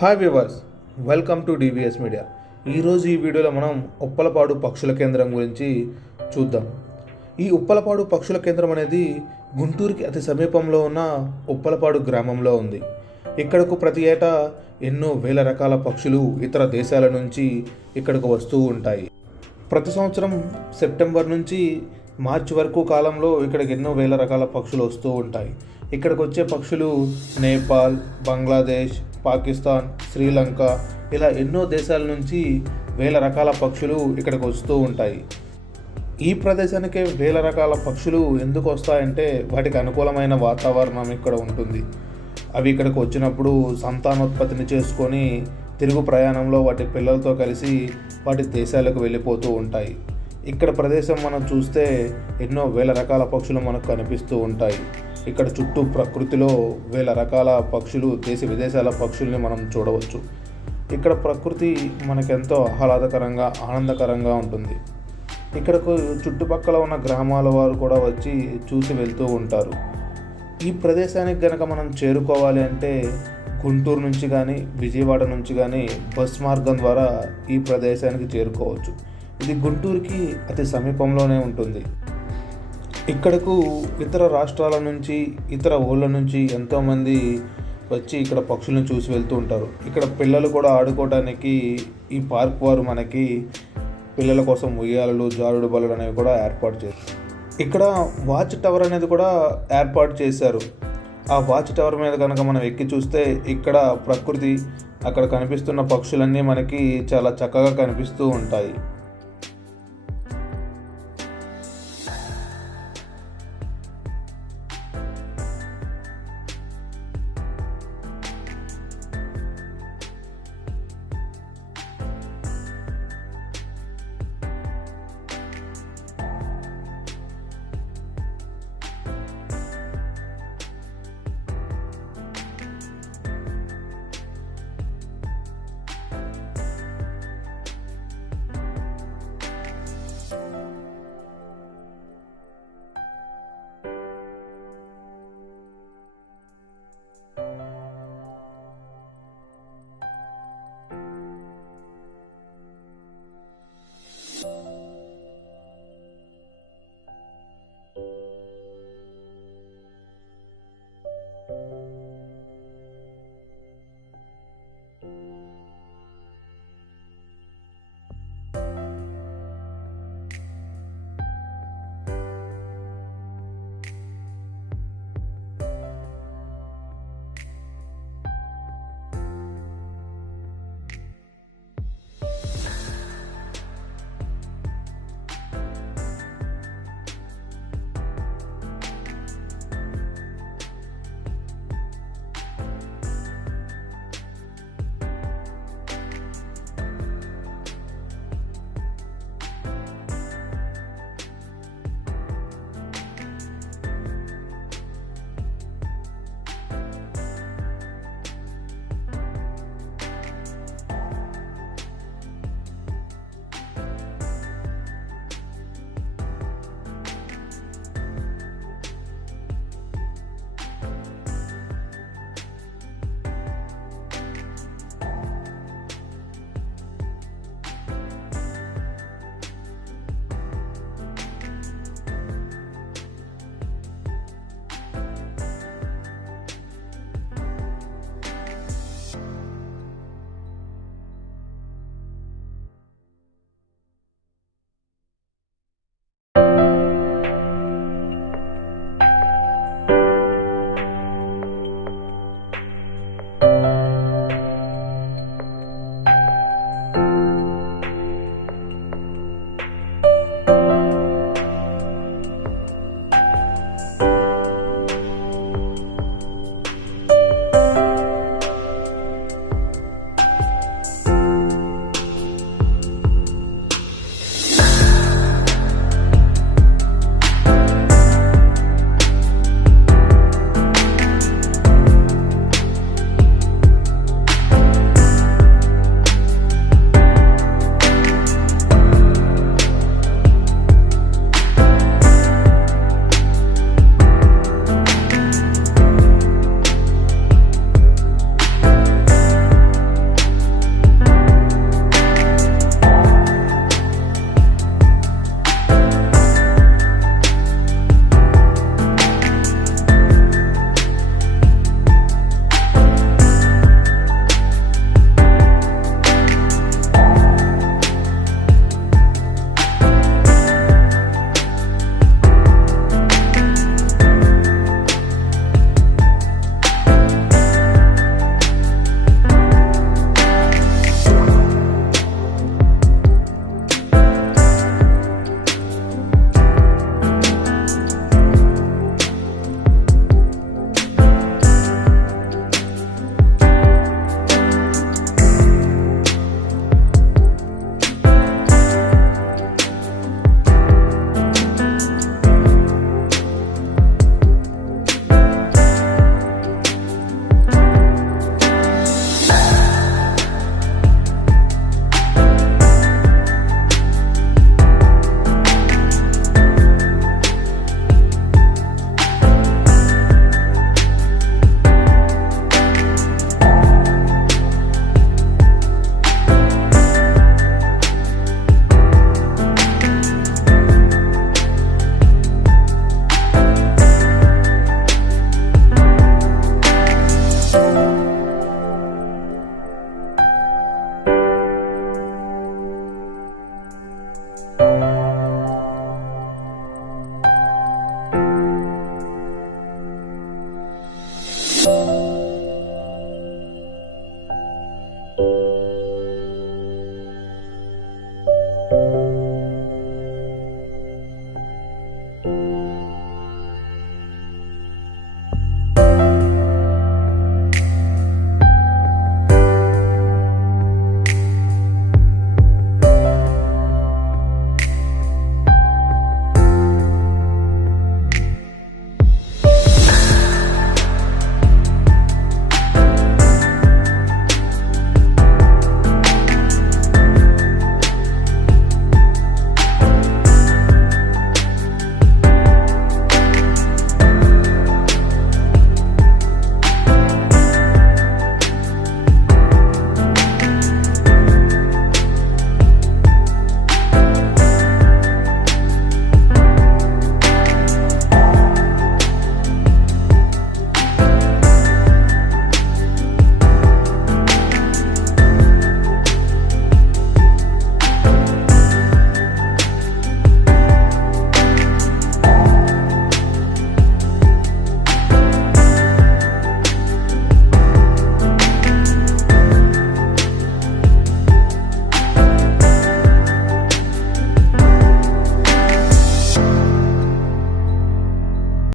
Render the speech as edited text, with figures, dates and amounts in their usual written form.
Hi viewers, welcome to DVS media. ఈరోజు ఈ వీడియోలో మనం ఉప్పలపాడు పక్షుల కేంద్రం గురించి చూద్దాం. ఈ ఉప్పలపాడు పక్షుల కేంద్రం అనేది గుంటూరుకి అతి సమీపంలో ఉన్న ఉప్పలపాడు గ్రామంలో ఉంది. ఇక్కడకు ప్రతి ఏటా ఎన్నో వేల రకాల పక్షులు ఇతర దేశాల నుంచి ఇక్కడకు వస్తూ ఉంటాయి. ప్రతి సంవత్సరం సెప్టెంబర్ నుంచి మార్చి వరకు కాలంలో ఇక్కడికి ఎన్నో వేల రకాల పక్షులు వస్తూ ఉంటాయి. ఇక్కడికి వచ్చే పక్షులు నేపాల్, బంగ్లాదేశ్, పాకిస్తాన్, శ్రీలంక ఇలా ఎన్నో దేశాల నుంచి వేల రకాల పక్షులు ఇక్కడికి వస్తూ ఉంటాయి. ఈ ప్రదేశానికి వేల రకాల పక్షులు ఎందుకు వస్తాయంటే వాటికి అనుకూలమైన వాతావరణం ఇక్కడ ఉంటుంది. అవి ఇక్కడికి వచ్చినప్పుడు సంతానోత్పత్తిని చేసుకొని తిరుగు ప్రయాణంలో వాటి పిల్లలతో కలిసి వాటి దేశాలకు వెళ్ళిపోతూ ఉంటాయి. ఇక్కడ ప్రదేశం మనం చూస్తే ఎన్నో వేల రకాల పక్షులు మనకు కనిపిస్తూ ఉంటాయి. ఇక్కడ చుట్టూ ప్రకృతిలో వేల రకాల పక్షులు, దేశ విదేశాల పక్షుల్ని మనం చూడవచ్చు. ఇక్కడ ప్రకృతి మనకెంతో ఆహ్లాదకరంగా, ఆనందకరంగా ఉంటుంది. ఇక్కడకు చుట్టుపక్కల ఉన్న గ్రామాల వారు కూడా వచ్చి చూసి వెళ్తూ ఉంటారు. ఈ ప్రదేశానికి కనుక మనం చేరుకోవాలి అంటే గుంటూరు నుంచి కానీ, విజయవాడ నుంచి కానీ బస్ మార్గం ద్వారా ఈ ప్రదేశానికి చేరుకోవచ్చు. ఇది గుంటూరుకి అతి సమీపంలోనే ఉంటుంది. ఇక్కడకు ఇతర రాష్ట్రాల నుంచి, ఇతర ఊళ్ళ నుంచి ఎంతోమంది వచ్చి ఇక్కడ పక్షులను చూసి వెళ్తూ ఉంటారు. ఇక్కడ పిల్లలు కూడా ఆడుకోవడానికి ఈ పార్క్ వారు మనకి పిల్లల కోసం ఉయ్యాలలు, జారుడు బల్లలు అనేవి కూడా ఏర్పాటు చేశారు. ఇక్కడ వాచ్ టవర్ అనేది కూడా ఏర్పాటు చేశారు. ఆ వాచ్ టవర్ మీద కనుక మనం ఎక్కి చూస్తే ఇక్కడ ప్రకృతి, అక్కడ కనిపిస్తున్న పక్షులన్నీ మనకి చాలా చక్కగా కనిపిస్తూ ఉంటాయి.